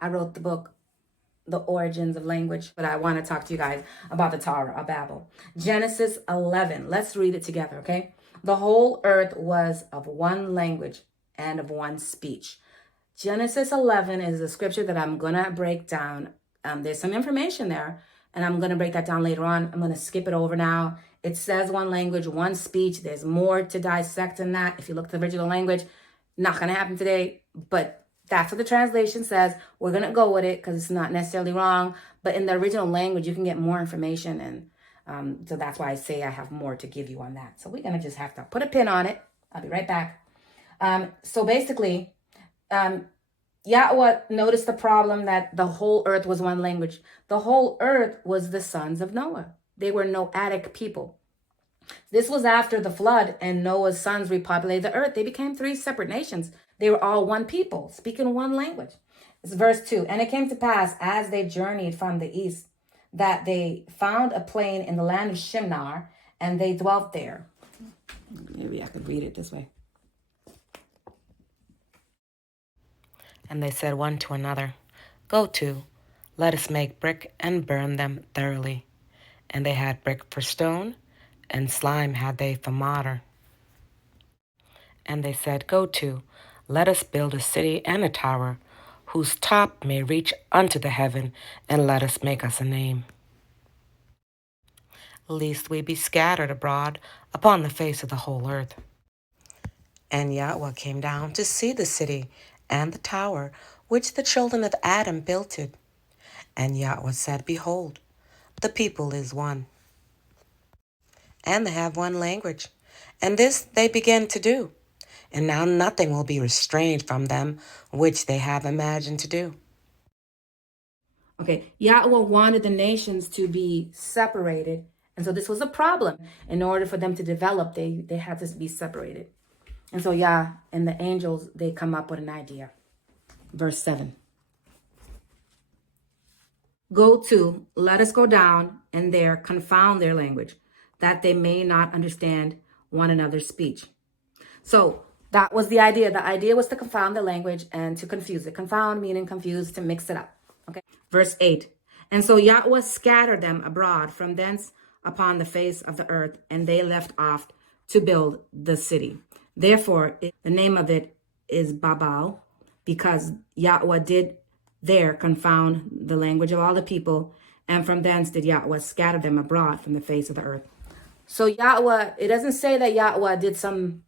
I wrote the book, The Origins of Language, but I want to talk to you guys about the Tower of Babel. Genesis 11. Let's read it together, okay? The whole earth was of one language and of one speech. Genesis 11 is a scripture that I'm going to break down. There's some information there, and I'm going to break that down later on. I'm going to skip it over now. It says one language, one speech. There's more to dissect in that. If you look at the original language, not going to happen today, but that's what the translation says. We're going to go with it because it's not necessarily wrong. But in the original language, you can get more information. And so that's why I say I have more to give you on that. So we're going to just have to put a pin on it. I'll be right back. So basically, Yahweh noticed the problem that the whole earth was one language. The whole earth was the sons of Noah. They were Noahic people. This was after the flood and Noah's sons repopulated the earth. They became 3 separate nations. They were all one people, speaking one language. It's verse 2. And it came to pass as they journeyed from the east that they found a plain in the land of Shinar, and they dwelt there. Maybe I could read it this way. And they said one to another, Go to, let us make brick and burn them thoroughly. And they had brick for stone, and slime had they for mortar. And they said, Go to, let us build a city and a tower, whose top may reach unto the heaven, and let us make us a name, lest we be scattered abroad upon the face of the whole earth. And Yahweh came down to see the city and the tower, which the children of Adam builded. And Yahweh said, Behold, the people is one, and they have one language, and this they begin to do. And now nothing will be restrained from them which they have imagined to do. Okay, Yahweh wanted the nations to be separated. And so this was a problem. In order for them to develop, they had to be separated. And so Yah and the angels, they come up with an idea. Verse 7. Go to, let us go down, and there confound their language, that they may not understand one another's speech. So that was the idea. The idea was to confound the language and to confuse it. Confound meaning confuse, to mix it up. Okay. Verse 8. And so Yahweh scattered them abroad from thence upon the face of the earth, and they left off to build the city. Therefore, the name of it is Babel, because Yahweh did there confound the language of all the people, and from thence did Yahweh scatter them abroad from the face of the earth. So Yahweh, it doesn't say that Yahweh did some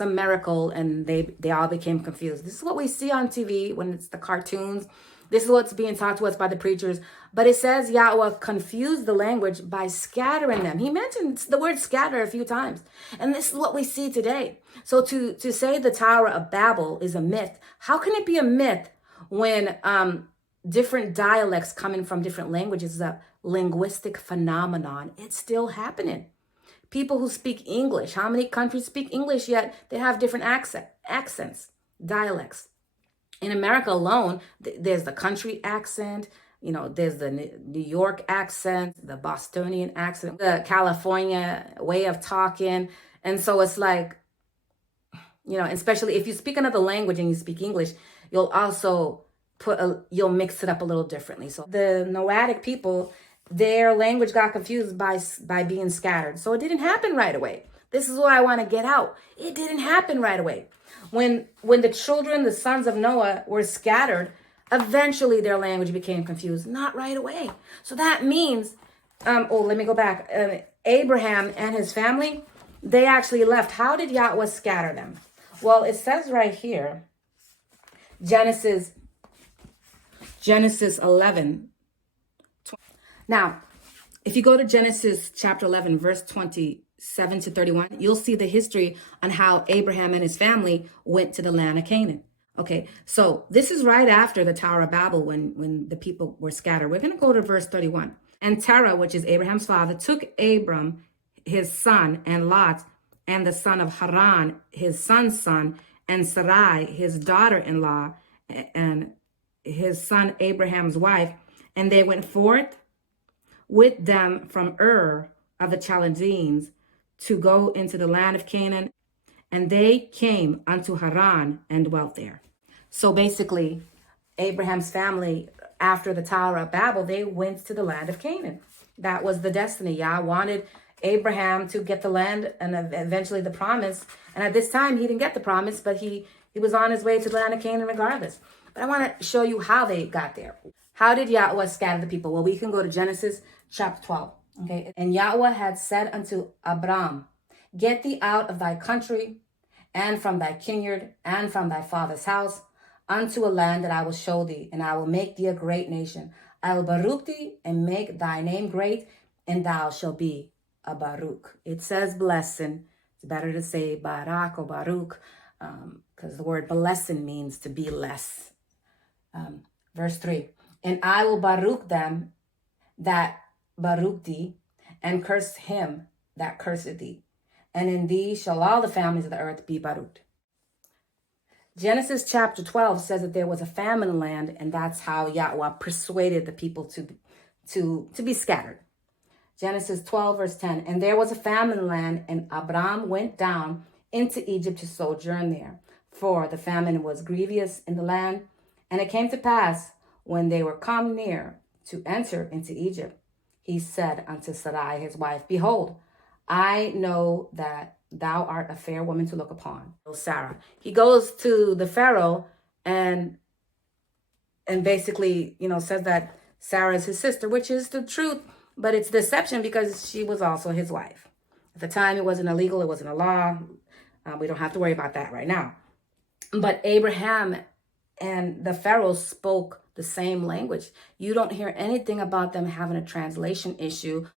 miracle and they all became confused. This is what we see on TV when it's the cartoons. This is what's being taught to us by the preachers. But it says Yahweh confused the language by scattering them. He mentioned the word scatter a few times. And this is what we see today. So to say the Tower of Babel is a myth, how can it be a myth when different dialects coming from different languages is a linguistic phenomenon? It's still happening. People who speak English, how many countries speak English yet they have different accents, dialects? In America alone, there's the country accent, there's the New York accent, the Bostonian accent, the California way of talking. And so it's like, especially if you speak another language and you speak English, you'll also you'll mix it up a little differently. So the Noahic people, their language got confused by being scattered. So it didn't happen right away. This is what I want to get out. It didn't happen right away. When the children, the sons of Noah, were scattered, eventually their language became confused. Not right away. So that means, let me go back. Abraham and his family, they actually left. How did Yahweh scatter them? Well, it says right here, Genesis 11. Now, if you go to Genesis chapter 11, verse 27 to 31, you'll see the history on how Abraham and his family went to the land of Canaan. Okay, so this is right after the Tower of Babel when the people were scattered. We're going to go to verse 31. And Terah, which is Abraham's father, took Abram, his son, and Lot, and the son of Haran, his son's son, and Sarai, his daughter-in-law, and his son Abraham's wife, and they went forth with them from Ur of the Chaldeans to go into the land of Canaan, and they came unto Haran and dwelt there. So basically, Abraham's family, after the Tower of Babel, they went to the land of Canaan. That was the destiny. Yah wanted Abraham to get the land and eventually the promise. And at this time, he didn't get the promise, but he was on his way to the land of Canaan regardless. But I want to show you how they got there. How did Yahweh scatter the people? Well, we can go to Genesis chapter 12. Okay. And Yahweh had said unto Abram, get thee out of thy country and from thy kindred and from thy father's house unto a land that I will show thee, and I will make thee a great nation. I will baruch thee and make thy name great, and thou shalt be a baruch. It says blessing. It's better to say barak or baruch, because the word blessing means to be less. Verse 3, and I will baruch them that baruch thee, and curse him that curseth thee. And in thee shall all the families of the earth be baruched. Genesis chapter 12 says that there was a famine in the land, and that's how Yahweh persuaded the people to be scattered. Genesis 12 verse 10, and there was a famine in the land, and Abram went down into Egypt to sojourn there, for the famine was grievous in the land. And it came to pass, when they were come near to enter into Egypt, he said unto Sarai his wife, behold, I know that thou art a fair woman to look upon. Sarah. He goes to the Pharaoh and basically, says that Sarah is his sister, which is the truth, but it's deception because she was also his wife. At the time, it wasn't illegal. It wasn't a law. We don't have to worry about that right now. But Abraham and the Pharaoh spoke the same language. You don't hear anything about them having a translation issue